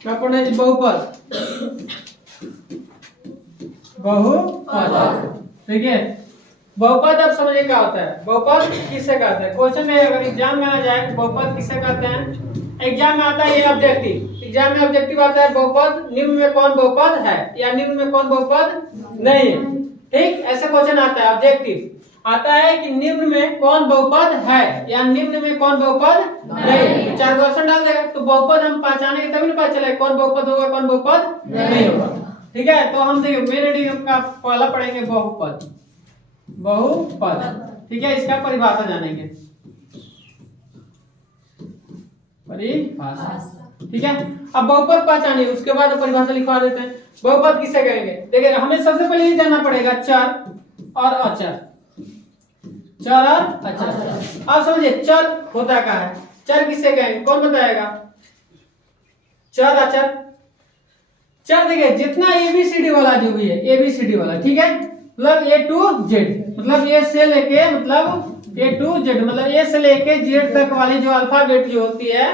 क्या पढ़ना है जी? बहुपद। बहुपद, ठीक है। बहुपद अब समझिए क्या होता है। बहुपद किससे कहते हैं? क्वेश्चन में अगर एग्जाम में आ जाए बहुपद किससे कहते हैं, एग्जाम में आता है ये ऑब्जेक्टिव। एग्जाम में ऑब्जेक्टिव आता है बहुपद निम्न में कौन बहुपद है या निम्न में कौन बहुपद नहीं है। ठीक, ऐसे क्वेश्चन आता है ऑब्जेक्टिव। आता है कि निम्न में कौन बहुपद है या निम्न में कौन बहुपद नहीं है। चार क्वेश्चन डाल देगा तो बहुपद हम पहचानेंगे तभी ना पता चलेगा कौन बहुपद होगा कौन बहुपद नहीं होगा। ठीक है, तो हम देखिए मेरे डी का पहला पढ़ेंगे बहुपद। बहुपद, ठीक है, इसका परिभाषा जानेंगे। परिभाषा, ठीक है। अब बहुपद पहचानिए उसके बाद परिभाषा लिखवा देते हैं। बहुपद किसे कहेंगे? देखिए हमें सबसे पहले ये जानना पड़ेगा चर और अचर। चर और अचर। अब समझिए चर होता क्या है, चर किसे कहेंगे, कौन बताएगा? चर अचर। चर देखिए जितना एबीसीडी वाला जो भी है, एबीसीडी वाला, ठीक है, मतलब ए टू जेड, मतलब ए से लेके मतलब ए टू जेड, मतलब ए से लेके जेड तक वाली जो अल्फाबेट जो होती है,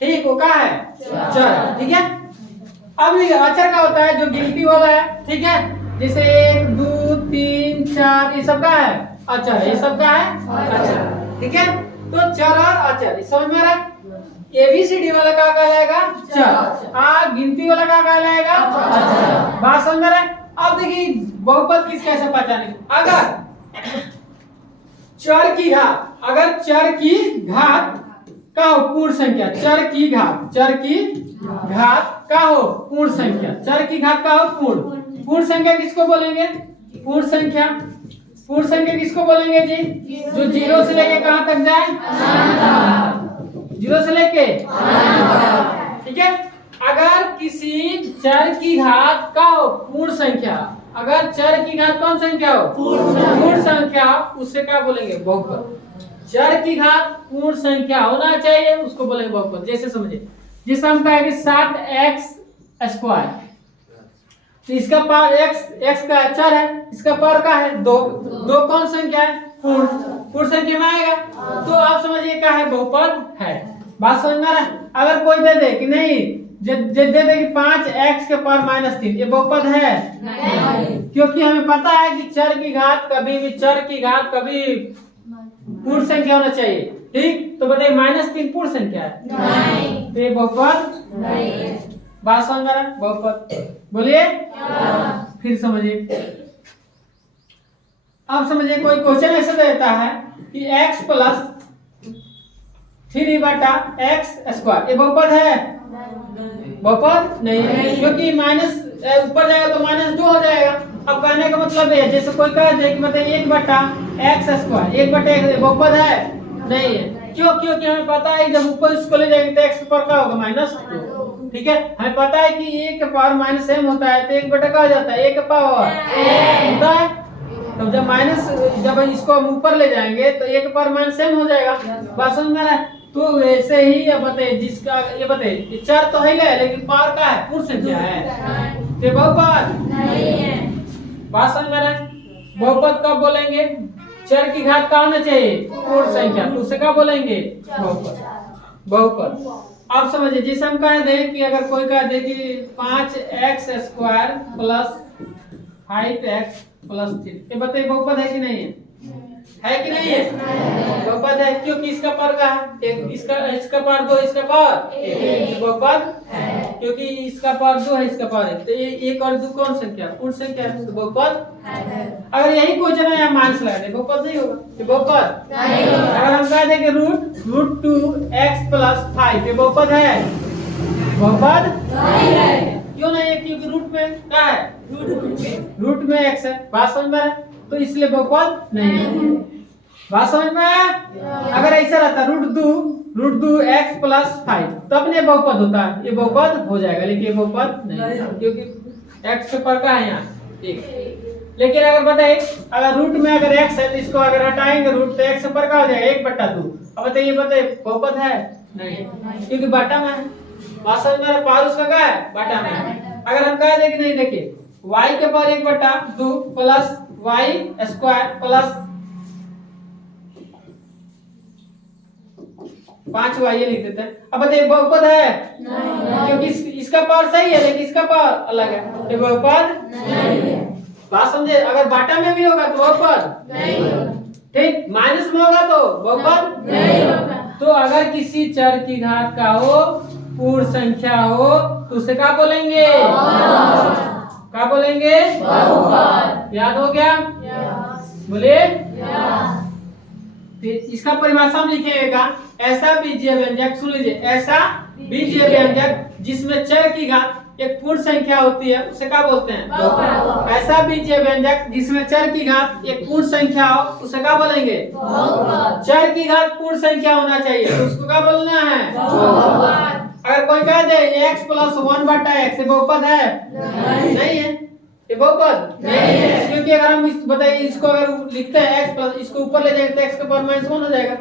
ठीक, वो क्या है? चर, ठीक है। अब अचर का होता है जो गिनती वाला है, ठीक है, जैसे 1 2 3 4 ये सब का है अचर, ये सब का है अचर, ठीक है। तो चर और अचर समझ में आ रहा है। एबीसीडी वाला क्या कहलाएगा? चर। गिनती वाला क्या कहलाएगा? अचर। बात समझ में आ रहा है। अब देखिए बहुपद किस कैसे पहचाने, अगर चर की घात, अगर चर की घात का हो पूर्ण संख्या, चर की घात, चर की घात का हो पूर्ण संख्या, चर की घात का हो पूर्ण संख्या किसको बोलेंगे? पूर्ण संख्या। पूर्ण संख्या किसको बोलेंगे जी? जो जीरो से लेके कहां तक जाए? जीरो से लेके, ठीक है। अगर किसी चर की घात का हो पूर्ण संख्या, अगर चर की घात कौन संख्या हो? पूर्ण संख्या, उससे क्या बोलेंगे? बहुपद। चर की घात पूर्ण संख्या होना चाहिए, उसको बोलेंगे बहुपद। जैसे समझिए, जिसे हम कहेंगे 7x², तो इसका पावर x का चर है, इसका पावर का है 2, 2 कौन संख्या है? पूर्ण संख्या में आएगा, तो आप समझिए क्या है? बहुपद है। बात समझ में आ रहा है। अगर कोई दे दे कि नहीं, दे दे कि 5x⁻³ ये बहुपद है नहीं, क्योंकि हमें पता है कि चर की घात कभी पूर्ण संख्या होना चाहिए, ठीक। तो बताइए -3 पूर्ण संख्या है नहीं, तो ये बहुपद नहीं है। बात समझ में आ रहा है? बहुपद बोलिए, फिर समझिए। अब समझिए कोई क्वेश्चन ऐसा देता है कि x + 3/x² ये बहुपद है? बहुपद नहीं है, क्योंकि माइनस ऊपर जाएगा तो -2 हो जाएगा। अब कहने का मतलब है जैसे कोई कह दे कि मतलब 1/x², 1/x बहुपद है नहीं है। क्यों? क्योंकि हमें पता है जब ऊपर इसको ले जाएंगे तो x पर क्या होगा? -2, ठीक है। हमें पता है कि a के पावर -m होता है, तो 1/, क्या हो जाता है? a के पावर होता है। तो जब इसको हम ऊपर ले जाएंगे तो 1 के पावर -m हो जाएगा। बात समझ में आ रहा है। तो वैसे ही ये बताइए, जिसका ये बताइए चर तो है लेकिन पावर का है? पूर्ण संख्या है, ये बहुपद नहीं है। बात समझ में आ रहा है। बहुपद कब बोलेंगे? चर की घात का होना चाहिए पूर्ण संख्या, तो उसे क्या बोलेंगे? बहुपद। अब समझिए, जैसे हम कह दें कि अगर कोई कह दे कि 5x² + 5x + 3, ये बताइए बहुपद है कि नहीं है? है कि नहीं है? बहुपद है, क्योंकि इसका पावर का है, इसका पावर 2, इसका पावर 1, बहुपद है। क्योंकि इसका पावर 2 है, इसका पावर 1, तो ये 1 और 2 कौन संख्या? पूर्ण संख्या है, तो बहुपद है। अगर यही क्वेश्चन है या माइनस लगा दे, बहुपद नहीं होगा, ये बहुपद नहीं होगा। अगर हम कह दें कि √2x + 5 ये बहुपद है? बहुपद नहीं है। क्यों नहीं है? क्योंकि रूट में क्या है? रूट में x है। बात समझ में आ रहा है, तो इसलिए बहुपद नहीं है। बात समझ में आया? अगर ऐसा रहता √2x + 5 तब नहीं बहुपद होता, ये बहुपद हो जाएगा, लेकिन ये बहुपद नहीं, क्योंकि x के पर का है यहाँ 1। लेकिन अगर बताइए, अगर रूट में अगर x है तो इसको अगर हटाएंगे रूट, तो x पर का हो जाएगा 1/2। अब बताइए बहुपद है नहीं, क्योंकि बाटा में है। बात समझ में आ रहा है? पावर उसका क्या है? बाटा में है। अगर हम कह दें कि नहीं, देखिए y के पावर 1/2 + y² + 5y लिख देते हैं। अब बताइए बहुपद है नहीं, क्योंकि इसका पावर सही है लेकिन इसका पावर अलग है, ये बहुपद नहीं है। बात समझे? अगर बाटा में भी होगा तो बहुपद नहीं होगा, ठीक। माइनस में होगा तो बहुपद नहीं होगा। तो अगर किसी चर की घात का हो, पूर्ण संख्या हो, तो उसे क्या बोलेंगे? क्या बोलेंगे? बहुपद। याद हो गया? बोले। इसका परिभाषा हम लिखेगा, ऐसा बीजीय व्यंजक, सुन लीजिए, ऐसा बीजीय व्यंजक जिसमें चर की घात एक पूर्ण संख्या होती है उसे क्या बोलते हैं? बहुपद। ऐसा बीजीय व्यंजक जिसमें चर की घात एक पूर्ण संख्या हो उसे क्या बोलेंगे? बहुपद। चर की घात पूर्ण संख्या होना चाहिए तो उसको क्या बोलना है? बहुपद। अगर कोई कह दे x + 1/x, ये बहुपद है? नहीं है, ये बहुपद नहीं है। क्योंकि अगर हम इस बताइए इसको अगर लिखते हैं x इसको ऊपर ले जाएंगे तो x के पावर -1 हो जाएगा,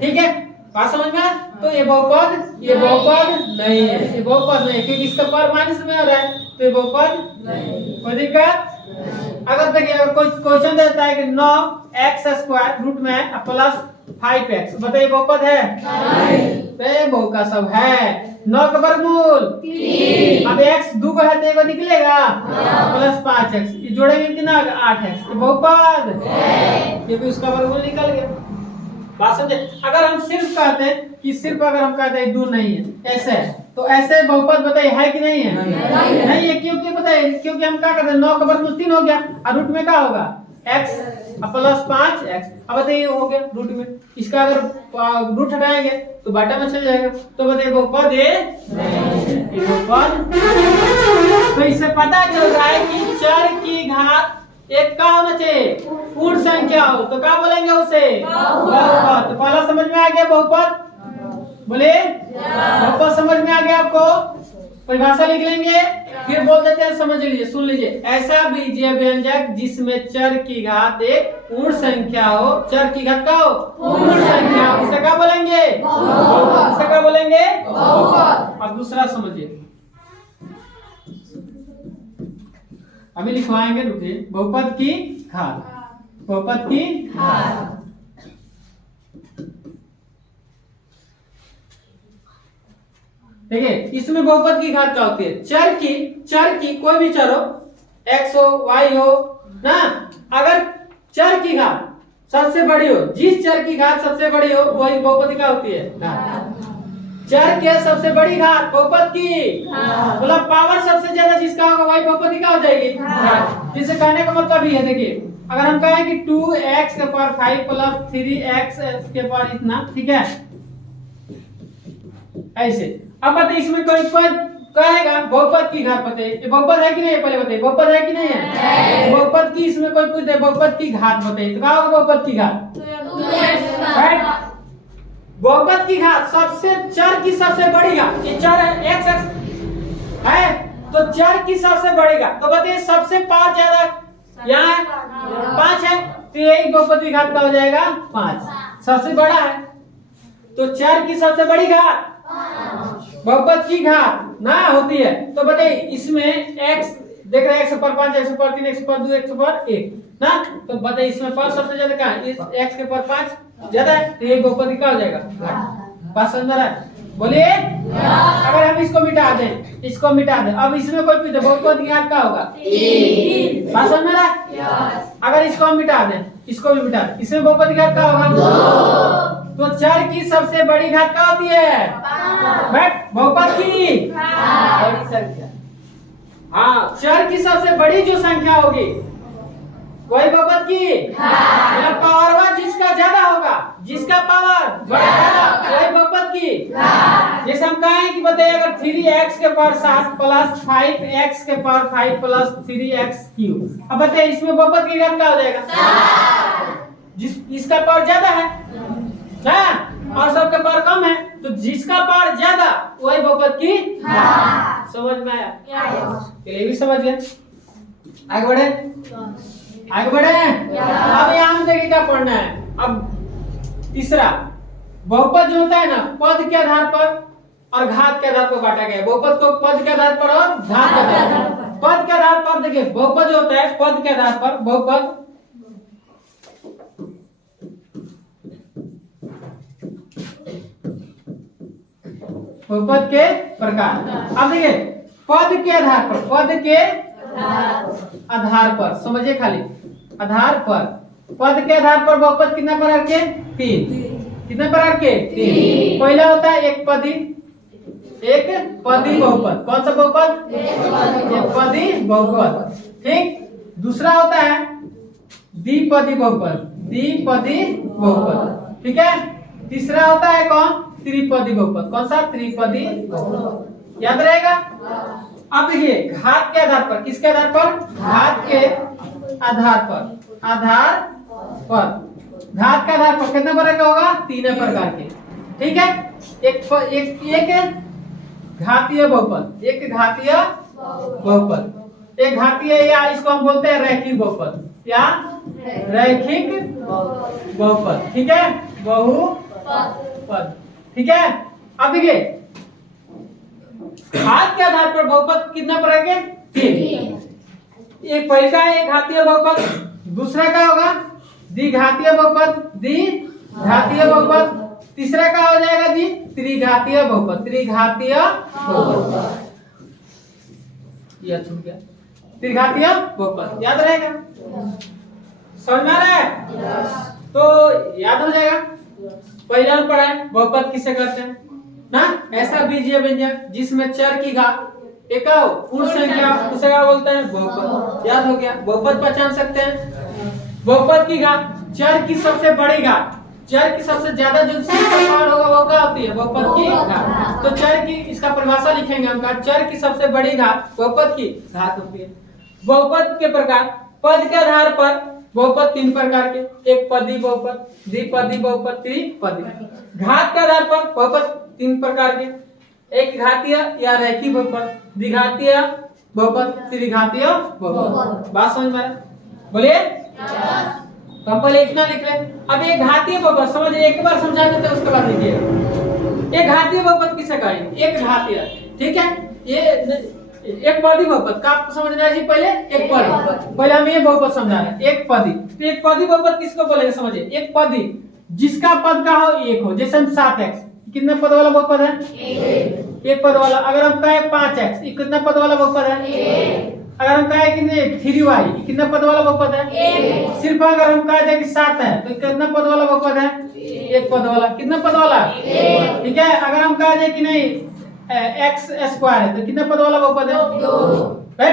ठीक है। बात समझ में? तो ये बहुपद नहीं है, ये बहुपद नहीं है क्योंकि इसका पावर माइनस में आ रहा है, तो ये बहुपद नहीं। कोई दिक्कत? अगर देखिए अगर कोई क्वेश्चन देता है कि 9x² रूट में +5x, बताइए बहुपद है? नहीं। तो बहु का सब है। 9 का वर्गमूल 3। अब x 2 का है तो एक निकलेगा +5x, ये जोड़ेंगे कितना? 8x, ये बहुपद है, ये भी उसका वर्गमूल निकल गया। बात समझे? अगर हम सिर्फ कहते हैं कि सिर्फ अगर हम कहते हैं 2 नहीं है, ऐसे है, तो ऐसे बहुपद बताइए है कि नहीं है? नहीं है। क्योंकि बताइए, क्योंकि हम क्या करते हैं 9 का वर्गमूल 3 हो गया और रूट में क्या होगा? x +5x। अब बताइए हो गया रूट में, इसका अगर रूट हटाएंगे तो बाटा में चल जाएगा, तो बताइए बहुपद है? नहीं, बहुपद। तो इससे पता चल रहा है कि चर की घात एक का होना चाहिए, पूर्ण संख्या हो, तो क्या बोलेंगे उसे? बहुपद। तो पहला समझ में आ गया बहुपद? बोले। बहुपद समझ में आ गया आपको? परिभाषा लिख लेंगे, फिर बोल देते हैं, समझ लीजिए, सुन लीजिए। ऐसा बीजीय व्यंजक जिसमें चर की घात एक पूर्ण संख्या हो, चर की घात का हो पूर्ण संख्या, इसे क्या बोलेंगे? बहुपद। इसे क्या बोलेंगे? बहुपद। अब दूसरा समझिए, अभी लिखवाएंगे, रुकिए। बहुपद की घात, बहुपद की घात। देखिए इसमें बहुपद की घात क्या होती है? चर की कोई भी चर हो, x हो, y हो ना, अगर चर की घात सबसे बड़ी हो, जिस चर की घात सबसे बड़ी हो वही बहुपद क्या होती है? घात। चर के सबसे बड़ी घात बहुपद की, मतलब पावर सबसे ज्यादा जिसका होगा वही बहुपद क्या हो जाएगी? घात। जिसे कहने का मतलब ही है, देखिए अगर हम कहें कि 2x के पावर 5 + 3x के पावर इतना, ठीक है, ऐसे। अब बताइए इसमें कोई कहेगा बहुपद की घात, बताइए ये बहुपद है कि नहीं है? पहले बताइए बहुपद है कि नहीं है? बहुपद की, इसमें कोई पूछ दे बहुपद की घात बताइए तो क्या होगा? बहुपद की घात, राइट। बहुपद की घात सबसे चर की सबसे बड़ी घात, ये चर है x है, तो चर की सबसे बड़ी घात, तो बताइए सबसे पावर ज्यादा यहाँ है 5 है, तो यही बहुपद की घात का हो जाएगा 5, सबसे बड़ा है, तो चर की सबसे बड़ी घात बहुपद की घात ना होती है। तो बताइए इसमें x देख रहे हैं, 1/5, 1/3, 1/2, 1/1 ना, तो बताइए इसमें पावर सबसे ज्यादा कहाँ है? इस x के पावर 5 ज्यादा है, तो ये बहुपद क्या हो जाएगा? घात। बात समझ रहा है? बोलिए। अगर हम इसको मिटा दें, इसको मिटा दें, अब इसमें कोई पूछे बहुपद की घात क्या होगा? 3। बात समझ रहा है? अगर इसको हम मिटा दें, इसको भी मिटा दें, इसमें बहुपद की घात क्या होगा? 2। तो चर की सबसे बड़ी घात क्या होती है? बट बहुपद की बड़ी संख्या, हाँ, चर की सबसे बड़ी जो संख्या होगी वही बहुपद की, मतलब पावर जिसका ज्यादा होगा, जिसका पावर ज्यादा वही बहुपद की। जैसे हम कहें कि बताइए अगर 3x के पावर 7 + 5x के पावर 5 + 3x³, अब बताइए इसमें बहुपद की घात क्या हो जाएगा? इसका पावर ज्यादा है ना, और सबका पावर कम है, तो जिसका पावर ज्यादा वही बहुपद की। समझ में आया? ये भी समझ गए? आगे बढ़े, आगे बढ़े। अब यहाँ देखिए क्या पढ़ना है। अब तीसरा, बहुपद जो होता है ना, पद के आधार पर और घात के आधार पर बांटा गया है। बहुपद को पद के आधार पर और घात के आधार पर। पद के आधार पर देखिए बहुपद जो होता है, पद के आधार पर बहुपद बहुपद के प्रकार। अब देखिए पद के आधार पर, पद के आधार पर, समझिए खाली आधार पर, पद के आधार पर बहुपद कितना प्रकार के? 3। कितने प्रकार के? 3। पहला होता है एक पदी बहुपद। कौन सा बहुपद? एक पदी बहुपद। ठीक। दूसरा होता है द्विपदी बहुपद। ठीक है। तीसरा होता है कौन? त्रिपदी बहुपद। कौन सा? त्रिपदी बहुपद। याद रहेगा। अब देखिए घात के आधार पर, किसके आधार पर? घात के आधार पर, घात के आधार पर कितने प्रकार का होगा? 3 प्रकार के। ठीक है। एक घातीय बहुपद, एक घातीय या इसको हम बोलते हैं रैखिक बहुपद, या रैखिक बहुपद। ठीक है, बहुपद। ठीक है। अब देखिए घात के आधार पर बहुपद कितना प्रकार के? 3। एक पहला है एक घातीय बहुपद, दूसरा क्या होगा? द्विघातीय बहुपद, तीसरा क्या हो जाएगा जी? त्रिघातीय बहुपद, यह छूट गया, त्रिघातीय बहुपद। याद रहेगा। समझ में आ रहा है? तो याद हो जाएगा। पहला में पढ़ा है बहुपद किसे कहते हैं ना? ऐसा बीजीय व्यंजक जिसमें चर की घात एक पूर्ण संख्या, उसे क्या बोलते हैं? बहुपद। याद हो गया। बहुपद पहचान सकते हैं। बहुपद की घात, चर की सबसे बड़ी घात, चर की सबसे ज्यादा जो पावर होगा वो क्या होती है? बहुपद की घात। तो चर की, इसका परिभाषा लिखेंगे हम, चर की सबसे बड़ी घात बहुपद की घात होती है। बहुपद के प्रकार, पद के आधार पर बहुपद 3 प्रकार के, एक पदी बहुपद, द्विपदी बहुपद, त्रिपदी। घात के आधार पर बहुपद 3 प्रकार के, एक घातीय या रैखिक बहुपद, द्विघातीय बहुपद, त्रिघातीय बहुपद। बात समझ में? बोलिए। तो हम पहले इतना लिख ले। अब एक घातीय बहुपद समझिए, एक बार समझा देते हैं उसके बाद लिखिए। एक घातीय बहुपद किसे कहेंगे? एक घातीय। ठीक है। ये एक पदी बहुपद का समझना है जी। पहले एक पदी, पहले हम ये बहुपद समझा रहे हैं। एक पदी, तो एक पदी बहुपद किसको बोलेंगे? समझिए, एक पदी जिसका पद का हो 1 हो। जैसे 7x कितने पद वाला बहुपद है? 1 पद वाला। अगर हम कहें 5x, ये कितना पद वाला बहुपद है? अगर हम कहें कि 3y कितना पद वाला बहुपद है? सिर्फ अगर हम कह दें कि 7 है तो कितना पद वाला बहुपद है? 1 पद वाला। कितना पद वाला? ठीक है। अगर हम कह दें कि नहीं x स्क्वायर है तो कितना पद वाला बहुपद है? 2।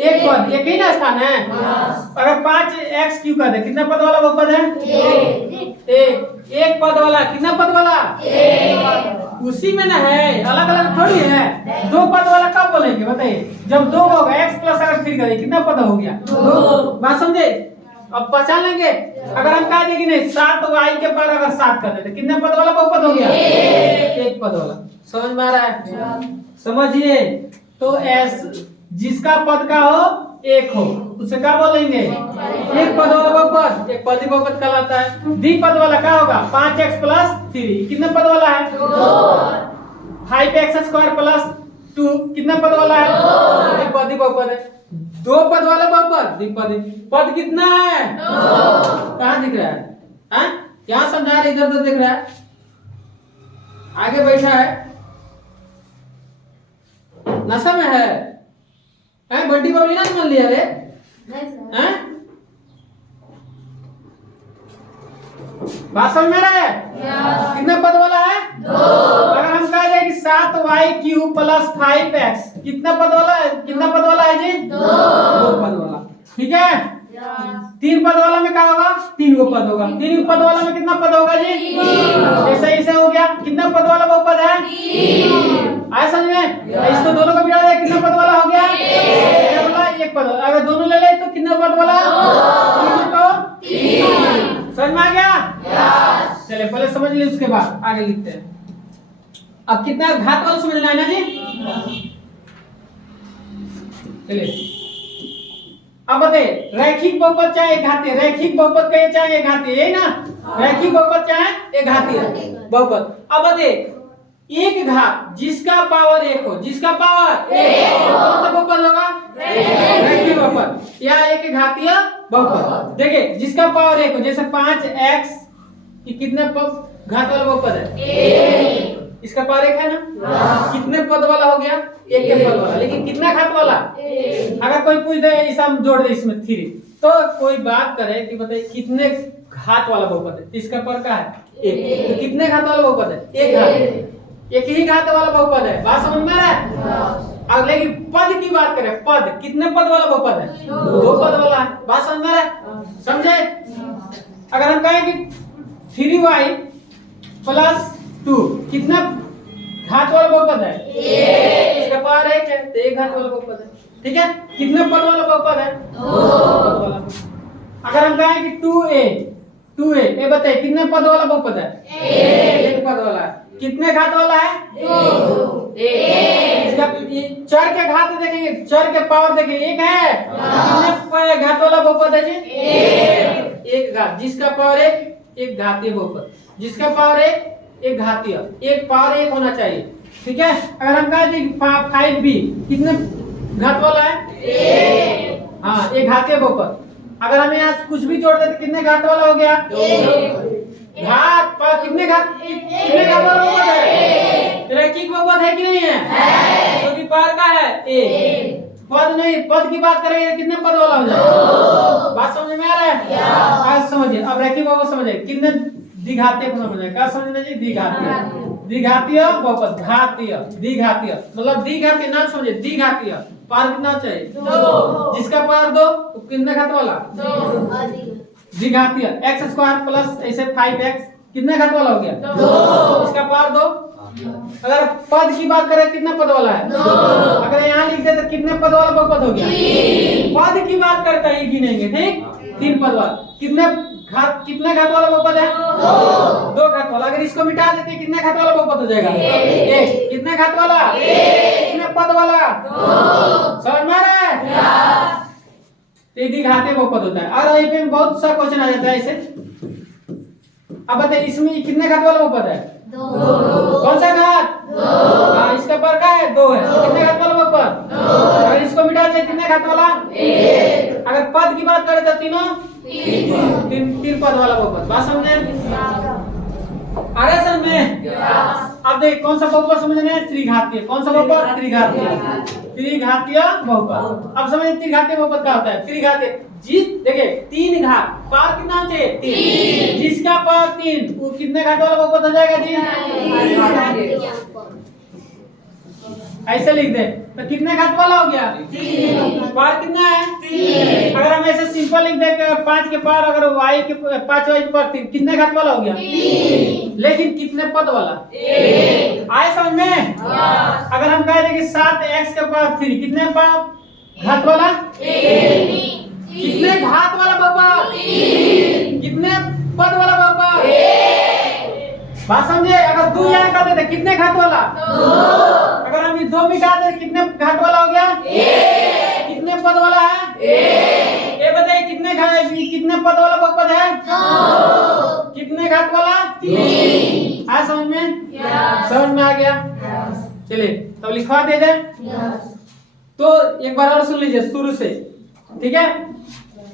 एक पद, एक ही ना स्थान है। अगर 5x क्यों कर दे, कितना पद वाला बहुपद है? 1 पद वाला। कितना पद वाला? उसी में ना है, अलग अलग थोड़ी है। 2 पद वाला कब बोलेंगे बताइए? जब 2 होगा, x प्लस अगर 3 करें कितना पद हो गया? 2। बात समझे? अब पहचान लेंगे। अगर हम कह दें कि नहीं 7y के पर अगर 7 कर देते कितना पद वाला बहुपद हो गया? 1 पद वाला। समझ में आ रहा है? समझिए। तो s जिसका पद का हो 1 हो उसे क्या बोलेंगे? 1 पद वाला बहुपद, एक पदी बहुपद कहलाता है। द्विपद वाला क्या होगा? 5x प्लस 3 कितना पद वाला है? 2। 5x स्क्वायर प्लस 2 कितना पद वाला है? 2। एक पदी बहुपद है। 2 पद वाला बहुपद, द्विपदी। पद कितना है? 2। कहाँ दिख रहा है? क्या समझा रहे? इधर उधर दिख रहा है, आगे बैठा है, नशा में है। बंटी बबली ना समझ लिया रे? हैं? बात समझ में रहा है? कितने पद वाला है? 2। अगर हम कह दें कि 7y³ प्लस 5x कितना पद वाला है? कितना पद वाला है जी? 2 पद वाला। ठीक है। 3 पद वाला में क्या होगा? 3 गो पद होगा। 3 पद वाला में कितना पद होगा जी? 3। ऐसे ऐसे हो गया। कितना पद वाला बहुपद है? 3। आया समझ में? इसको दोनों को मिला दे, कितना पद वाला हो गया? 1 पद। अगर दोनों ले ले तो कितना पद वाला? 3। समझ में आ गया? चले पहले समझ लीजिए, उसके बाद आगे लिखते हैं। अब कितना घात वाला समझना है ना जी? चलिए अब बताइए, रैखिक बहुपद चाहे एक घातीय, रैखिक बहुपद कहे चाहे एक घातीय, यही ना? रैखिक बहुपद चाहे एक घातीय बहुपद। अब बताइए एक घात जिसका पावर 1 हो, जिसका पावर 1 हो कौन सा बहुपद होगा? रैखिक बहुपद या एक घातीय बहुपद। देखिए जिसका पावर 1 हो, जैसे 5x की कितने घात वाला बहुपद है? 1। इसका पावर एक है ना। कितने पद वाला हो गया? एक के पद वाला। लेकिन कितना घात वाला? अगर कोई पूछ दे इसे हम जोड़ दे इसमें 3, तो कोई बात करे कि बताइए कितने घात वाला बहुपद है? इसका पावर का है? एक। तो कितने घात वाला बहुपद है? एक घात। एक ही घात वाला बहुपद है। बात समझ में आ रहा है? अब लेकिन पद की बात करें, पद कितने पद वाला बहुपद है? 2 पद वाला है। बात समझ में आ रहा है? समझे? अगर हम कहें कि 3y + 2 कितना घात वाला बहुपद है? इसका पावर 1 है, तो एक घात वाला बहुपद है। ठीक है? कितने पद वाला बहुपद है? 2 पद वाला। अगर हम कहें कि 2a ये बताइए कितने पद वाला बहुपद है? एक पद वाला है। कितने घात वाला है? 2। इसका चर के घात देखेंगे, चर के पावर देखेंगे, एक है। कितने घात वाला बहुपद है जी? एक घात। जिसका पावर एक घातीय बहुपद। जिसका पावर एक घातीय। एक पावर 1 होना चाहिए। ठीक है? अगर हम कहें 5b कितने घात वाला है? हाँ, एक घातीय बहुपद। अगर हम यहाँ कुछ भी जोड़ देते कितने घात वाला हो गया? घात पर कितने घात वाला बहुपद है? रैखिक बहुपद है कि नहीं है? क्योंकि पावर का है एक। पद नहीं, पद की बात करेंगे कितने पद वाला हो जाएगा? बात समझ में आ रहा है? आज समझिए। अब रैखिक बहुपद समझिए कितने द्विघातीय को समझिए। क्या समझना जी? द्विघातीय। द्विघातीय बहुपद, घातीय, द्विघातीय मतलब द्विघातीय नाम समझिए। द्विघातीय पावर कितना चाहिए? 2। जिसका पावर 2 तो कितने घात वाला? 2। द्विघातीय x² + ऐसे 5x कितने घात वाला हो गया? 2। इसका पावर 2। अगर पद की बात करें कितने पद वाला है? 2। अगर यहाँ लिख दे तो कितने पद वाला बहुपद हो गया? 3। पद की बात करता है गिनेंगे, ठीक? 3 पद वाला। कितने घात वाला बहुपद है? 2 घात वाला। अगर इसको मिटा देते कितने घात वाला बहुपद हो जाएगा? 1। कितने घात वाला? 1। कितने पद वाला? 2। समझ में आ रहा है? द्विघातीय बहुपद होता है। और यहीं पे बहुत सा क्वेश्चन आ जाता है ऐसे। अब बताइए इसमें कितने घात वाला बहुपद है? 2। कौन सा घात? 2। हाँ, इसका पावर का है? 2 है। कितने घात वाला बहुपद? 2। अगर इसको मिटा दे कितने घात वाला? 1। अगर पद की बात करें तो तीनों 3 पद वाला बहुपद। बात समझे? आ रहा है समझ में? अब देख कौन सा बहुपद समझना है? त्रिघातीय। कौन सा बहुपद? त्रिघातीय। त्रिघातीय बहुपद। अब समझिए त्रिघातीय बहुपद क्या होता है? त्रिघातीय देखिए 3 घात, पावर कितना चाहिए? 3। जिसका पावर 3 वो कितने घात वाला बहुपद हो जाएगा जी? ऐसे लिख दे तो कितने घात वाला हो गया? 3। पावर कितना है? 3। अगर हम ऐसे सिंपल लिख दे 5 के पावर अगर y के 5y के पावर 3 कितने घात वाला हो गया? 3। लेकिन कितने पद वाला? 1। आए समझ में? अगर हम कह दें कि 7x के पावर 3 कितने घात वाला? 1। कितने घात वाला बहुपद? 3। कितने पद वाला बहुपद? 1। बात समझे? अगर 2 यहाँ कर देते कितने घात वाला? 2। अगर हम 2 मिटा दे कितने घात वाला हो गया? 1। कितने पद वाला है? 1। ये बताइए कितने पद वाला बहुपद है? 2। कितने घात वाला? 3। आया समझ में? समझ में आ गया? चलिए तब लिखवा दे दे। तो एक बार और सुन लीजिए शुरू से, ठीक है?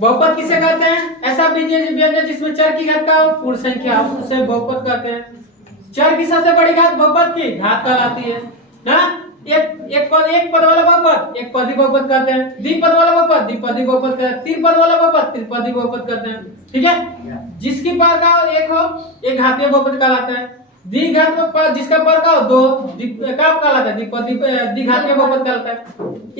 बहुपद किसे कहते हैं? ऐसा व्यंजन जिसमें चर की घात का पूर्ण संख्या हो उसे बहुपद कहते हैं। चर की सबसे बड़ी घात बहुपद की घात कहलाती है ना। एक पद वाला बहुपद एक पदी बहुपद कहते हैं। द्विपद वाला बहुपद द्विपदी बहुपद कहते हैं। त्रिपद वाला बहुपद त्रिपदी बहुपद कहते हैं। ठीक है? जिसकी पावर का एक हो एक घातीय बहुपद कहलाता है। द्विघात जिसका पावर का हो 2 क्या कहलाता है? द्विघातीय बहुपद कहलाता है।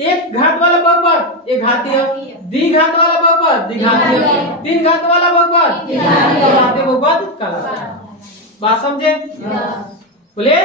एक घात वाला बहुपद एक घातीय, द्विघात वाला बहुपद द्विघातीय, 3 घात वाला बहुपद घातीय बहुपद कहलाता है। बात समझे? बोलिए।